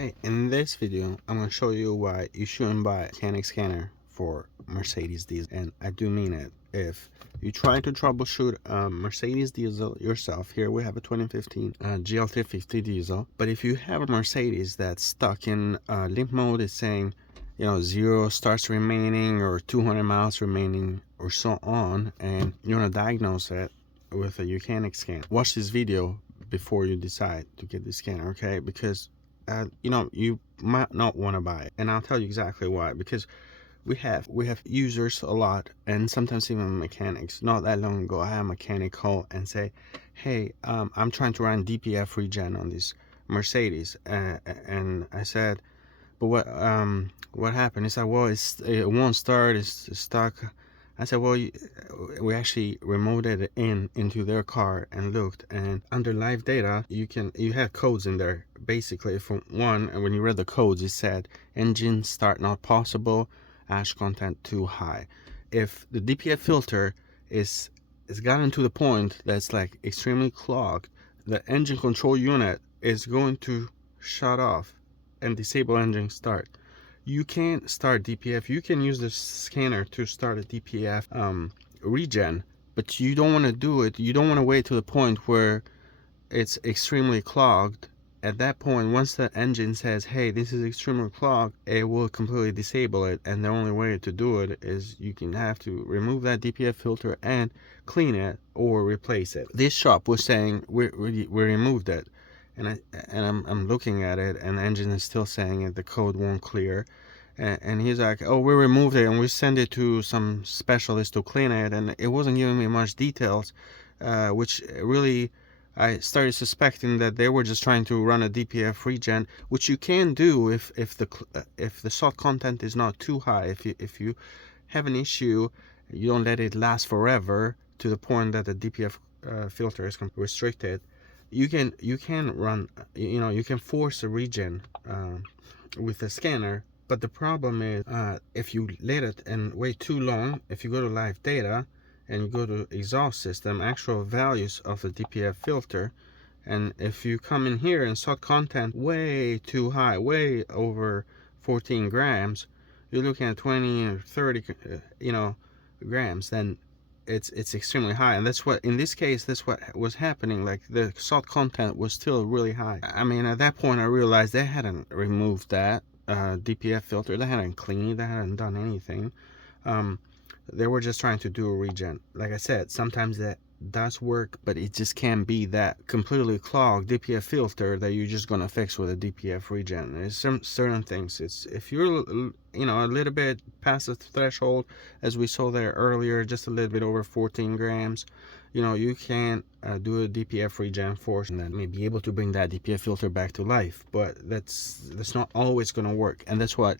Hey, in this video, I'm going to show you why you shouldn't buy a mechanic scanner for Mercedes diesel. And I do mean it. If you try to troubleshoot a Mercedes diesel yourself, here we have a 2015 GL350 diesel. But if you have a Mercedes that's stuck in limp mode, it's saying, 0 starts remaining or 200 miles remaining or so on, and you want to diagnose it with a YOUCANIC scan, watch this video before you decide to get the scanner, okay? Because you might not want to buy it, and I'll tell you exactly why. Because we have users a lot, and sometimes even mechanics. Not that long ago, I had a mechanic call and say, hey, I'm trying to run DPF regen on this Mercedes, and I said, but what happened? He said, well, it won't start, it's stuck. I said, well, we actually remoted it into their car and looked, and under live data, you have codes in there. Basically, for one, and when you read the codes, it said engine start not possible, ash content too high. If the DPF filter is gotten to the point that's like extremely clogged, the engine control unit is going to shut off and disable engine start. You can't start DPF. You can use the scanner to start a DPF regen, but you don't want to do it. You don't want to wait to the point where it's extremely clogged. At that point, once the engine says, hey, this is extremely clogged, it will completely disable it. And the only way to do it is you can have to remove that DPF filter and clean it or replace it. This shop was saying we removed it. And I'm looking at it, and the engine is still saying it, the code won't clear. And he's like, oh, we removed it and we sent it to some specialist to clean it, and it wasn't giving me much details, which really, I started suspecting that they were just trying to run a DPF regen, which you can do if the salt content is not too high. If you have an issue, you don't let it last forever to the point that the DPF filter is restricted. You can run, you can force a regen with a scanner, but the problem is if you let it and wait too long, if you go to live data and you go to exhaust system, actual values of the DPF filter, and if you come in here and salt content way too high, way over 14 grams, you're looking at 20 or 30 grams, then it's extremely high. And that's what, in this case, that's what was happening. Like, the salt content was still really high. I mean, at that point I realized they hadn't removed that DPF filter, they hadn't cleaned it, they hadn't done anything. They were just trying to do a regen. Like I said, sometimes that does work, but it just can't be that completely clogged DPF filter that you're just gonna fix with a DPF regen. There's some certain things. It's, if you're a little bit past the threshold, as we saw there earlier, just a little bit over 14 grams, you can do a DPF regen force, and then maybe be able to bring that DPF filter back to life. But that's not always gonna work, and that's what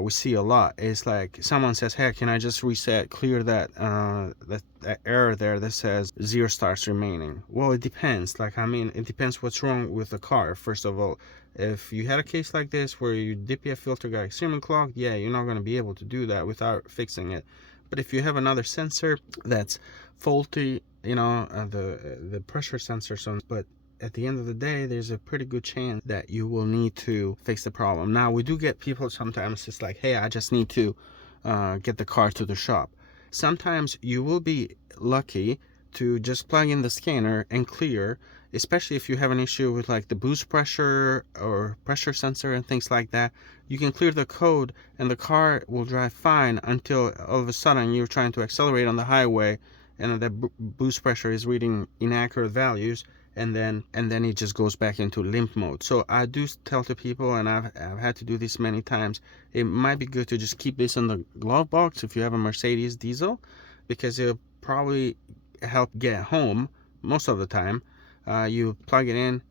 we see a lot. It's like someone says, hey, can I just reset, clear that that error there that says 0 starts remaining? Well, it depends. Like, I mean, it depends what's wrong with the car. First of all, if you had a case like this where your DPF filter got extremely clogged, yeah, you're not going to be able to do that without fixing it. But if you have another sensor that's faulty, the pressure sensor, but at the end of the day, there's a pretty good chance that you will need to fix the problem. Now, we do get people sometimes, it's like, hey, I just need to get the car to the shop. Sometimes you will be lucky to just plug in the scanner and clear, especially if you have an issue with like the boost pressure or pressure sensor and things like that. You can clear the code and the car will drive fine until all of a sudden you're trying to accelerate on the highway and the boost pressure is reading inaccurate values, and then it just goes back into limp mode. So I do tell to people, and I've had to do this many times, it might be good to just keep this in the glove box if you have a Mercedes diesel, because it'll probably help get home most of the time. You plug it in,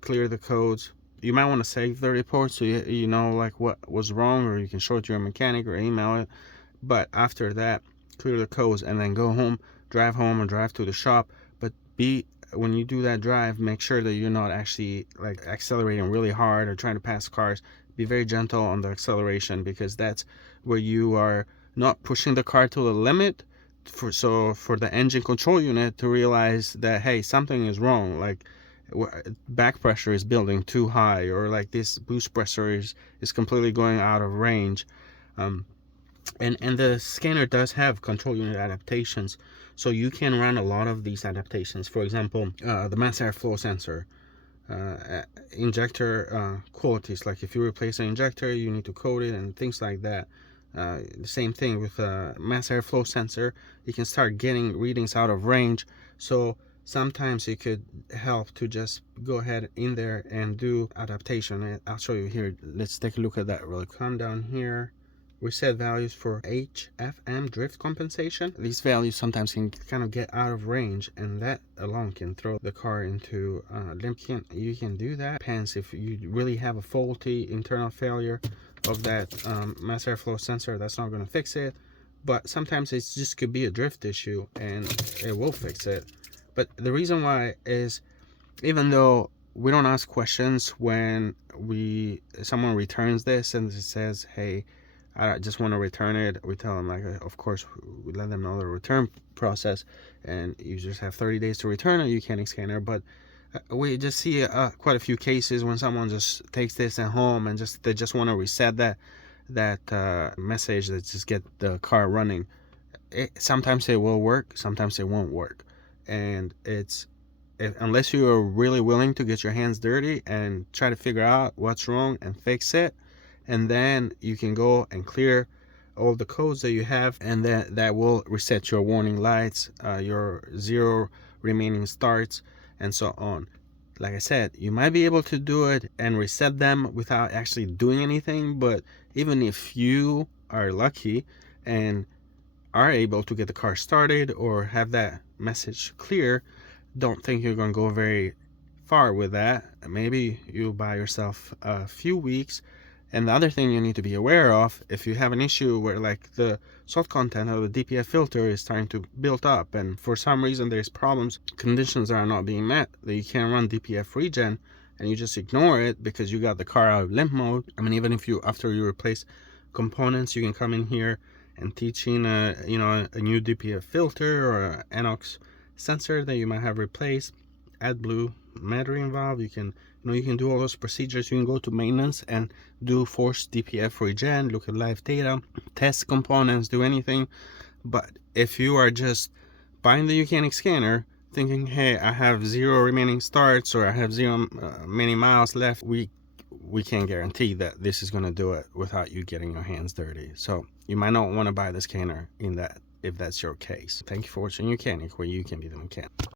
clear the codes. You might want to save the report so you know like what was wrong, or you can show it to your mechanic or email it. But after that, clear the codes and then go home, drive home or drive to the shop. But when you do that drive, make sure that you're not actually like accelerating really hard or trying to pass cars. Be very gentle on the acceleration, because that's where you are not pushing the car to the limit for the engine control unit to realize that, hey, something is wrong. Like, back pressure is building too high, or like this boost pressure is completely going out of range. And the scanner does have control unit adaptations, so you can run a lot of these adaptations. For example, the mass airflow sensor, injector qualities, like if you replace an injector you need to code it and things like that. The same thing with a mass airflow sensor, you can start getting readings out of range, so sometimes it could help to just go ahead in there and do adaptation. And I'll show you here. Let's take a look at that really. Come down here, we set values for HFM drift compensation. These values sometimes can kind of get out of range, and that alone can throw the car into limp. You can do that. Depends if you really have a faulty internal failure of that mass airflow sensor. That's not going to fix it, but sometimes it just could be a drift issue and it will fix it. But the reason why is, even though we don't ask questions when someone returns this and it says, hey, I just want to return it, we tell them, like, of course we let them know the return process, and you just have 30 days to return a YOUCANIC scanner. But we just see quite a few cases when someone just takes this at home and they just want to reset that message that just get the car running. Sometimes it will work, sometimes it won't work, and unless you are really willing to get your hands dirty and try to figure out what's wrong and fix it, and then you can go and clear all the codes that you have, and that will reset your warning lights, your 0 remaining starts, and so on. Like I said, you might be able to do it and reset them without actually doing anything, but even if you are lucky and are able to get the car started or have that message clear, don't think you're going to go very far with that. Maybe you buy yourself a few weeks. And the other thing you need to be aware of, if you have an issue where like the salt content of the DPF filter is starting to build up, and for some reason there's problems, conditions are not being met, that you can't run DPF regen, and you just ignore it because you got the car out of limp mode. I mean, even if after you replace components, you can come in here and teach in a new DPF filter or an NOx sensor that you might have replaced, AdBlue metering valve. You can do all those procedures. You can go to maintenance and do forced DPF regen, look at live data, test components, do anything. But if you are just buying the YOUCANIC scanner thinking, hey, I have 0 remaining starts or I have 0 many miles left, we can't guarantee that this is going to do it without you getting your hands dirty. So you might not want to buy the scanner if that's your case. Thank you for watching YOUCANIC, where you can be the mechanic.